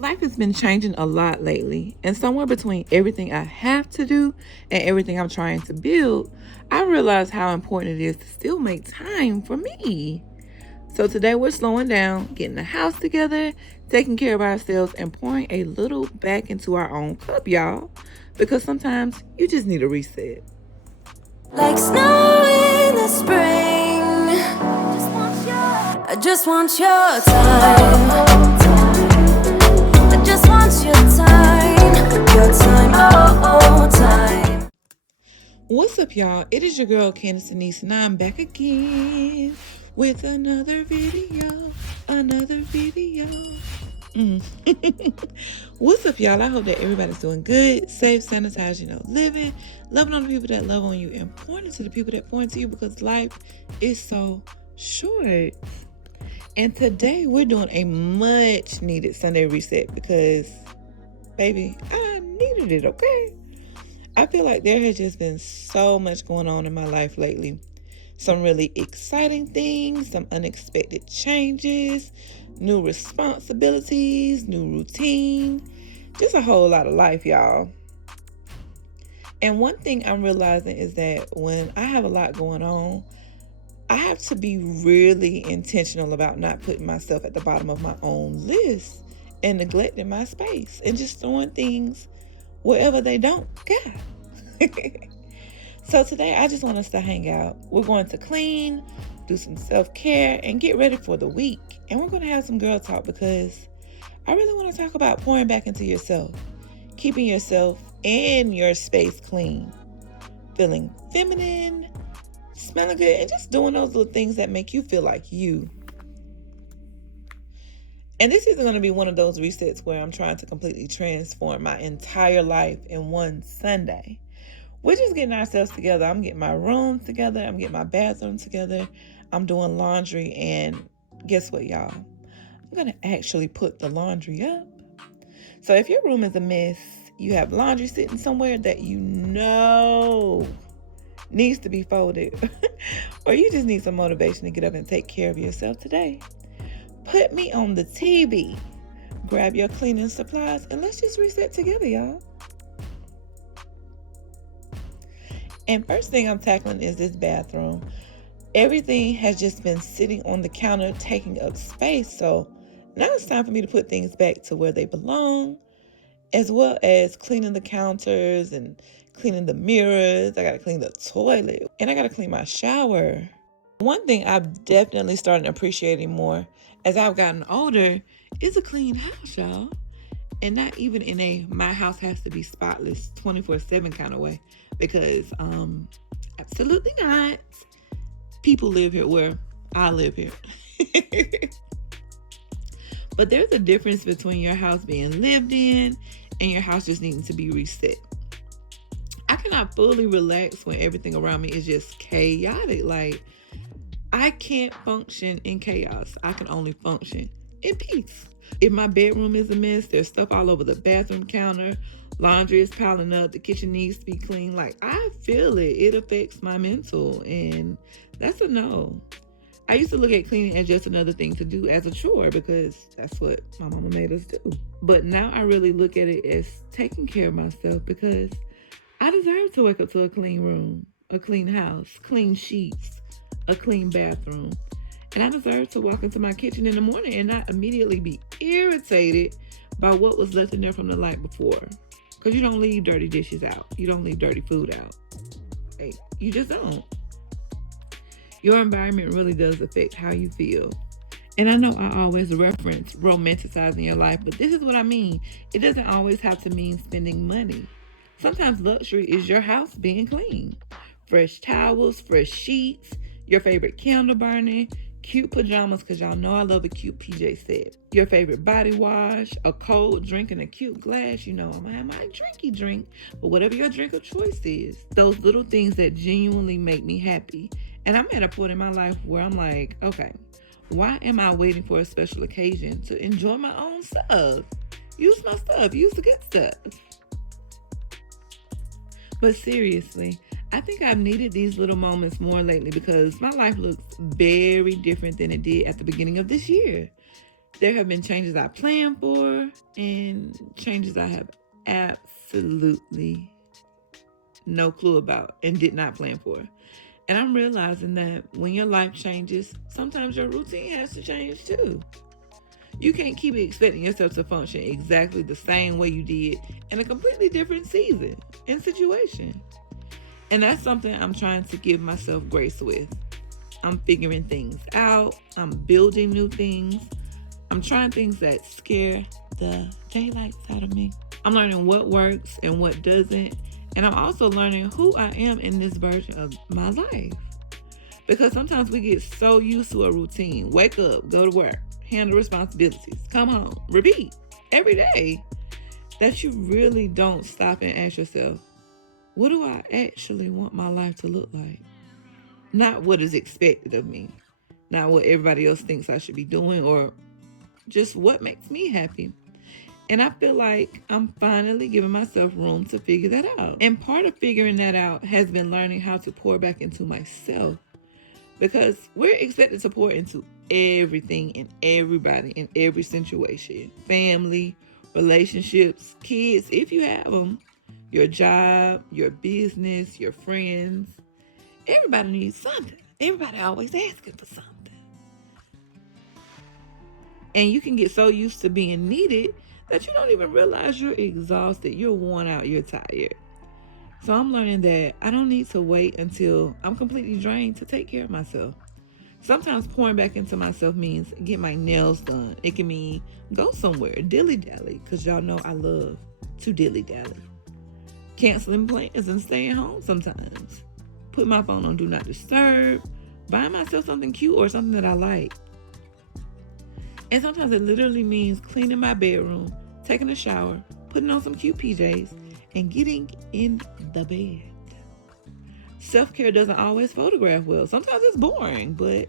Life has been changing a lot lately, and somewhere between everything I have to do and everything I'm trying to build, I realize how important it is to still make time for me. So today we're slowing down, getting the house together, taking care of ourselves, and pouring a little back into our own cup, y'all. Because sometimes you just need a reset. Like snow in the spring, I just want your time. I just want your time, oh, time. What's up, y'all? It is your girl, Candace, Denise, and I'm back again with another video. Mm. What's up, y'all? I hope that everybody's doing good, safe, sanitized, living, loving on the people that love on you, and pointing to the people that point to you because life is so short. And today we're doing a much needed Sunday reset because, baby, I needed it, okay? I feel like there has just been so much going on in my life lately. Some really exciting things, some unexpected changes, new responsibilities, new routine, just a whole lot of life, y'all. And one thing I'm realizing is that when I have a lot going on, I have to be really intentional about not putting myself at the bottom of my own list and neglecting my space and just throwing things wherever they don't go. So today I just want us to hang out. We're going to clean, do some self-care, and get ready for the week. And we're going to have some girl talk because I really want to talk about pouring back into yourself, keeping yourself and your space clean, feeling feminine, smelling good, and just doing those little things that make you feel like you. And this isn't going to be one of those resets where I'm trying to completely transform my entire life in one Sunday. We're just getting ourselves together. I'm getting my room together. I'm getting my bathroom together. I'm doing laundry. And guess what, y'all? I'm going to actually put the laundry up. So if your room is a mess, you have laundry sitting somewhere that you know needs to be folded, or you just need some motivation to get up and take care of yourself today, put me on the TV, grab your cleaning supplies, and let's just reset together, y'all. And first thing I'm tackling is this bathroom. Everything has just been sitting on the counter, taking up space. So now it's time for me to put things back to where they belong, as well as cleaning the counters and cleaning the mirrors. I got to clean the toilet and I got to clean my shower. One thing I've definitely started appreciating more as I've gotten older is a clean house, y'all. And not even in a my house has to be spotless 24/7 kind of way, because absolutely not. People live here where I live here. But there's a difference between your house being lived in and your house just needing to be reset. I cannot fully relax when everything around me is just chaotic. Like, I can't function in chaos. I can only function in peace. If my bedroom is a mess, there's stuff all over the bathroom counter, laundry is piling up, the kitchen needs to be clean. Like, I feel it. It affects my mental, and that's a no. I used to look at cleaning as just another thing to do as a chore because that's what my mama made us do. But now I really look at it as taking care of myself because I deserve to wake up to a clean room, a clean house, clean sheets, a clean bathroom. And I deserve to walk into my kitchen in the morning and not immediately be irritated by what was left in there from the night before. Because you don't leave dirty dishes out. You don't leave dirty food out. Hey, you just don't. Your environment really does affect how you feel. And I know I always reference romanticizing your life, but this is what I mean. It doesn't always have to mean spending money. Sometimes luxury is your house being clean. Fresh towels, fresh sheets, your favorite candle burning, cute pajamas, because y'all know I love a cute PJ set. Your favorite body wash, a cold drink in a cute glass. You know, I'm going to have my drinky drink, but whatever your drink of choice is, those little things that genuinely make me happy. And I'm at a point in my life where I'm like, okay, why am I waiting for a special occasion to enjoy my own stuff? Use my stuff. Use the good stuff. But seriously, I think I've needed these little moments more lately because my life looks very different than it did at the beginning of this year. There have been changes I planned for and changes I have absolutely no clue about and did not plan for. And I'm realizing that when your life changes, sometimes your routine has to change too. You can't keep expecting yourself to function exactly the same way you did in a completely different season and situation. And that's something I'm trying to give myself grace with. I'm figuring things out. I'm building new things. I'm trying things that scare the daylights out of me. I'm learning what works and what doesn't. And I'm also learning who I am in this version of my life. Because sometimes we get so used to a routine. Wake up, go to work, handle responsibilities, come home, repeat every day, that you really don't stop and ask yourself, what do I actually want my life to look like? Not what is expected of me. Not what everybody else thinks I should be doing, or just what makes me happy. And I feel like I'm finally giving myself room to figure that out. And part of figuring that out has been learning how to pour back into myself. Because we're expected to pour into everything and everybody in every situation. Family, relationships, kids, if you have them, your job, your business, your friends. Everybody needs something. Everybody always asking for something. And you can get so used to being needed that you don't even realize you're exhausted, you're worn out, you're tired. So I'm learning that I don't need to wait until I'm completely drained to take care of myself. Sometimes pouring back into myself means get my nails done. It can mean go somewhere, dilly-dally, because y'all know I love to dilly-dally. Canceling plans and staying home sometimes. Put my phone on Do Not Disturb. Buying myself something cute or something that I like. And sometimes it literally means cleaning my bedroom, taking a shower, putting on some cute PJs, and getting in the bed. Self-care doesn't always photograph well. Sometimes it's boring, but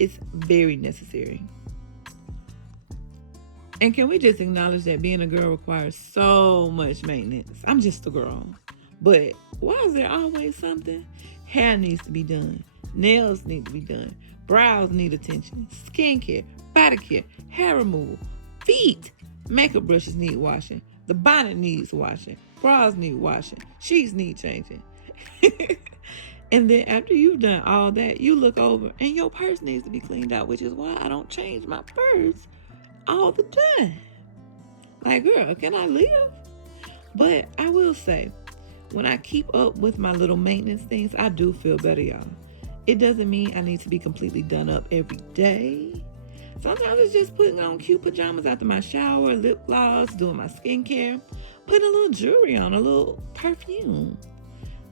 it's very necessary. And can we just acknowledge that being a girl requires so much maintenance? I'm just a girl. But why is there always something? Hair needs to be done. Nails need to be done. Brows need attention. Skincare, body care, hair removal, feet. Makeup brushes need washing. The bonnet needs washing. Bras need washing. Sheets need changing. And then after you've done all that, you look over and your purse needs to be cleaned out, which is why I don't change my purse all the time. Like, girl, can I live? But I will say, when I keep up with my little maintenance things, I do feel better, y'all. It doesn't mean I need to be completely done up every day. Sometimes it's just putting on cute pajamas after my shower, lip gloss, doing my skincare, putting a little jewelry on, a little perfume.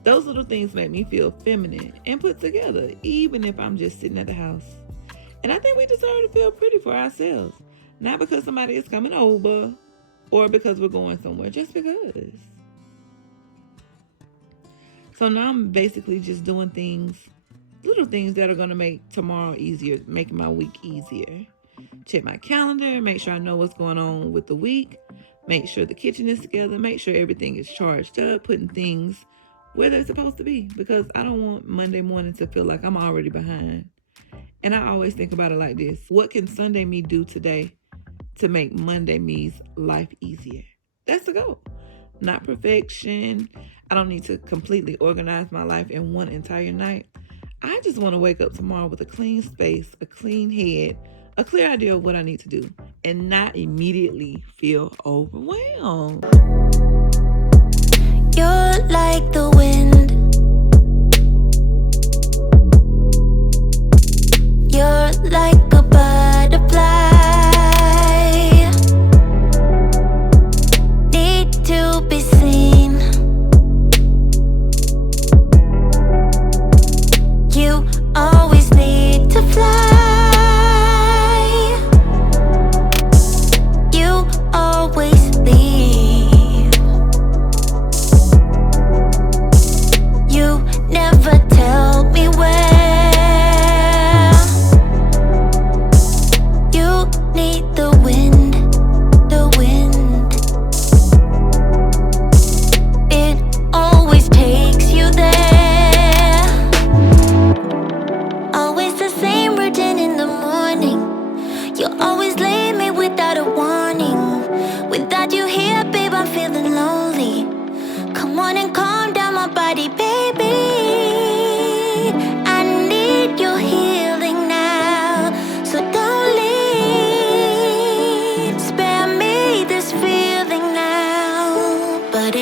Those little things make me feel feminine and put together, even if I'm just sitting at the house. And I think we deserve to feel pretty for ourselves. Not because somebody is coming over or because we're going somewhere, just because. So now I'm basically just doing things, little things that are going to make tomorrow easier, making my week easier. Check my calendar, make sure I know what's going on with the week, make sure the kitchen is together, make sure everything is charged up, putting things where they're supposed to be, because I don't want Monday morning to feel like I'm already behind. And I always think about it like this. What can Sunday me do today to make Monday me's life easier? That's the goal. Not perfection. I don't need to completely organize my life in one entire night. I just want to wake up tomorrow with a clean space, a clean head, a clear idea of what I need to do, and not immediately feel overwhelmed. You're like the wind. You're like a butterfly. Need to be seen. You always need to fly. You always leave. You never tell me where.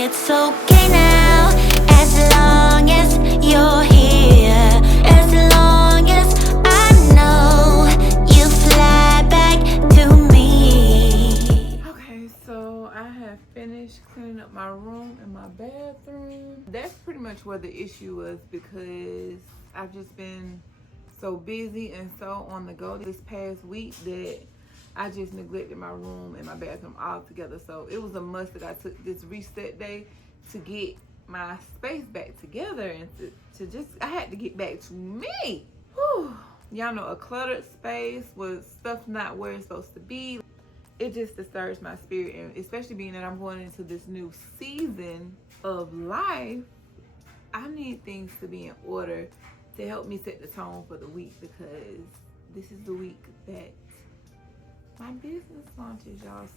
it's okay now, as long as you're here, as long as I know you fly back to me. Okay, so I have finished cleaning up my room and my bathroom. That's pretty much where the issue was, because I've just been so busy and so on the go this past week that I just neglected my room and my bathroom altogether. So it was a must that I took this reset day to get my space back together and to just, I had to get back to me. Whew. Y'all know, a cluttered space with stuff not where it's supposed to be, it just disturbs my spirit. And especially being that I'm going into this new season of life, I need things to be in order to help me set the tone for the week, because this is the week that my business launches, y'all.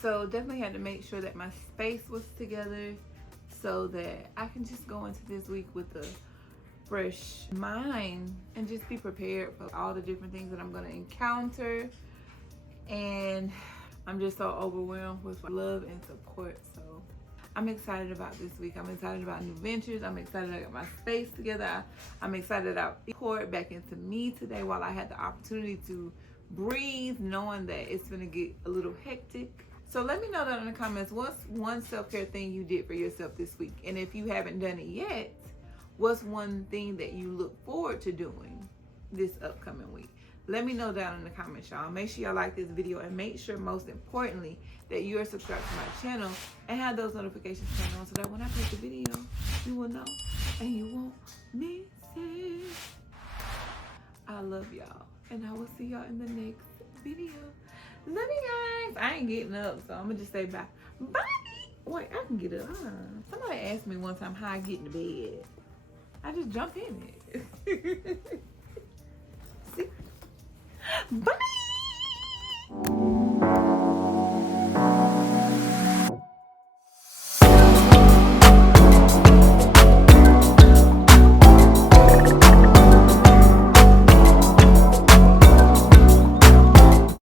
So definitely had to make sure that my space was together so that I can just go into this week with a fresh mind and just be prepared for all the different things that I'm going to encounter. And I'm just so overwhelmed with love and support. So I'm excited about this week. I'm excited about new ventures. I'm excited I got my space together. I'm excited that I poured back into me today while I had the opportunity to breathe, knowing that it's gonna get a little hectic. So let me know that in the comments, what's one self-care thing you did for yourself this week? And if you haven't done it yet, what's one thing that you look forward to doing this upcoming week? Let me know down in the comments, y'all. Make sure y'all like this video, and make sure, most importantly, that you are subscribed to my channel and have those notifications turned on so that when I post a video, you will know and you won't miss it. I love y'all, and I will see y'all in the next video. Love you guys. I ain't getting up, so I'm gonna just say bye. Bye. Wait, I can get up. Somebody asked me one time how I get into bed. I just jump in it. See? Bye.